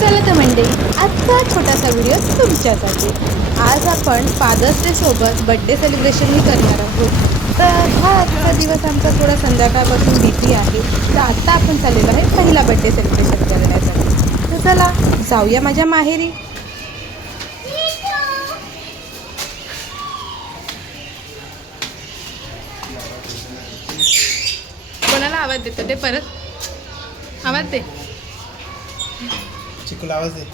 चला तर मंडळी, आजचा छोटासा व्हिडिओ तुमच्यासाठी. आज आपण फादर्स डे सोबत बड्डे सेलिब्रेशनही करणार आहोत. तर हा आजचा दिवस आमचा थोडा संध्याकाळपासून बिझी आहे. तर आता आपण चाललेलो आहे पहिला बड्डे सेलिब्रेशन करण्यासाठी. तर चला जाऊया माझ्या माहेरी. कोणाला आवाज देतो ते परत आवाज दे. चिकूला आवाज दे.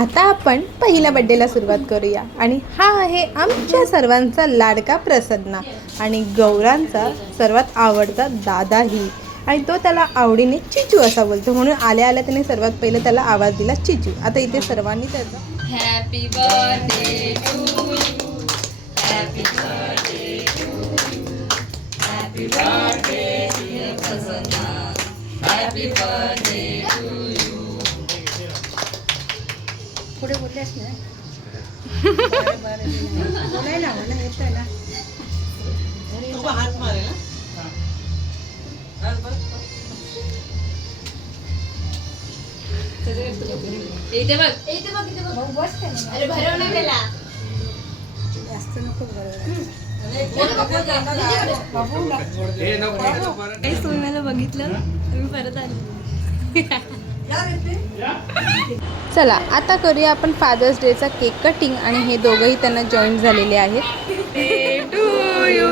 आता आपण पहिल्या बड्डेला सुरुवात करूया. आणि हा आहे आमच्या सर्वांचा लाडका प्रसन्ना आणि गौरांचा सर्वात आवडता दादाही. आणि तो त्याला आवडीने चिचू असा बोलतो, म्हणून आल्या आल्या त्याने सर्वात पहिले त्याला आवाज दिला चिचू. आता इथे सर्वांनी त्याचा happy birthday to you, happy birthday to you, happy birthday dear Prasanna, happy birthday to you. पुढे बोललेस ना. बोलायला येतं ना. हात मारे ना. इथे बघ, इथे बघ, इथे बघ. अरे भरवलं त्याला. जास्त नको सोन्याला बघितलं मी परत आले. चला आता करूया आपण फादर्स डेचा केक कटिंग. आणि हे दोघंही त्यांना जॉईन झालेले आहेत. To you,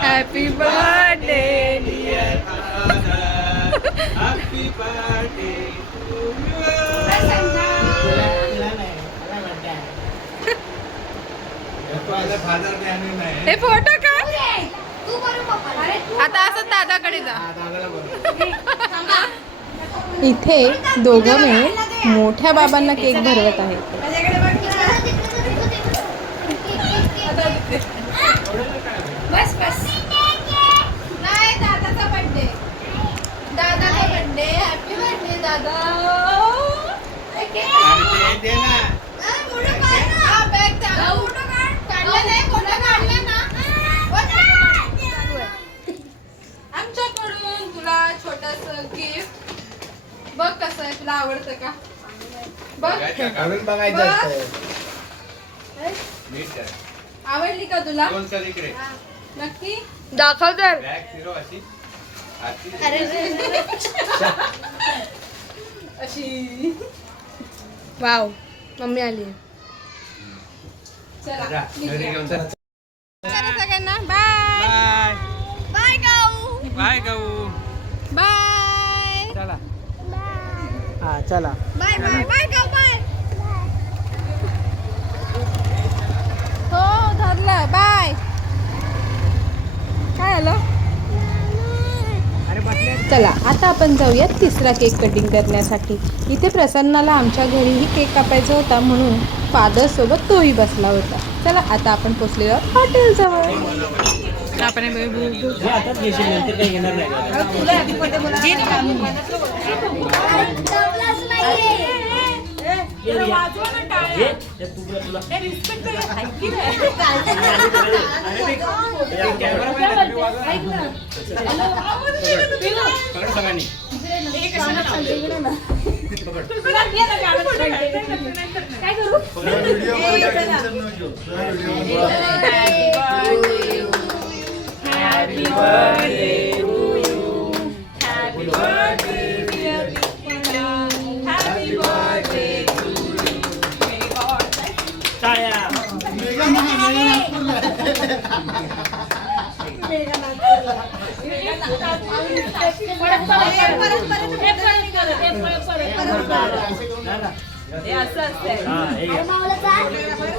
happy birthday dear, happy birthday to हे फोटो का आता असं दादाकडे जा. इथे दोघं मिळून मोठ्या बाबांना केक भरवत आहेत. बस बस. नाही दादाचा बर्थडे, दादाचा बर्थडे, हॅपी बर्थडे दादा. आमच्याकडून तुला छोटस गिफ्ट. बघ कसं आहे, तुला आवडतं का? बघ बघायचं. आवडली का तुला? नक्की दाखव तर. अशी. वाव, मम्मी आली. चला सगळ्यांना बाय. बाय गाऊ. बाय गाऊ. बाय. चला. हा चला. बाय बाय बाय गाऊ बाय. हो धरलं. बाय. काय झालं? चला आता आपण जाऊया तिसरा केक कटिंग करण्यासाठी. इथे प्रसन्नाला आमच्या घरीही केक कापायचा होता, म्हणून फादर सोबत तोही बसला होता. चला आता आपण पोचलेलो आहोत हॉटेल जवळ. आपण Happy birthday to you. Happy birthday dear Deepika. Happy birthday to you. May God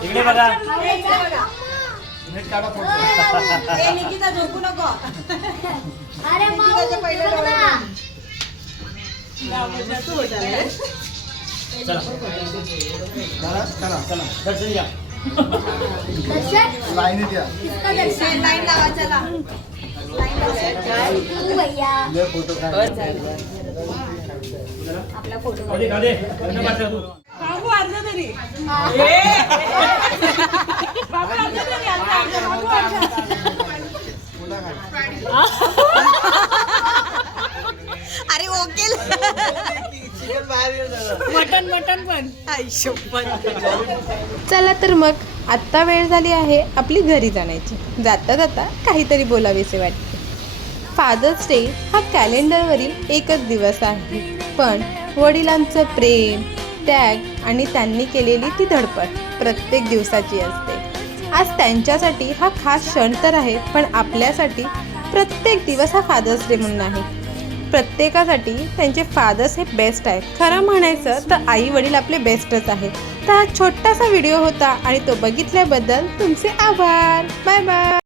इकडे बघा. झोपू नको. चला चला दर्शन घ्या. लाईनीत या. लाईन लावा. चला फोटो काढ. आपला फोटो बाबू अर्धा तरी बाबू अर्धा तरी बाबू अर्धा. अरे मटन मटन पण चला तर मग आत्ता वेळ झाली आहे आपली घरी जाण्याची. जाता जाता काहीतरी बोलावेसे वाटते. फादर्स डे हा कॅलेंडरवरील एकच दिवस आहे, पण वडिलांचं प्रेम, त्याग आणि त्यांनी केलेली ती धडपड प्रत्येक दिवसाची असते. आज त्यांच्यासाठी हा खास क्षण तर आहे, पण आपल्यासाठी प्रत्येक दिवस हा फादर्स डे म्हणून आहे. प्रत्येकासाठी त्यांचे फादर्स हे बेस्ट आहेत. खरं म्हणायचं तर आई वडील आपले बेस्टच आहेत. तर हा छोटासा व्हिडिओ होता आणि तो बघितल्याबद्दल तुमचे आभार. Bye bye.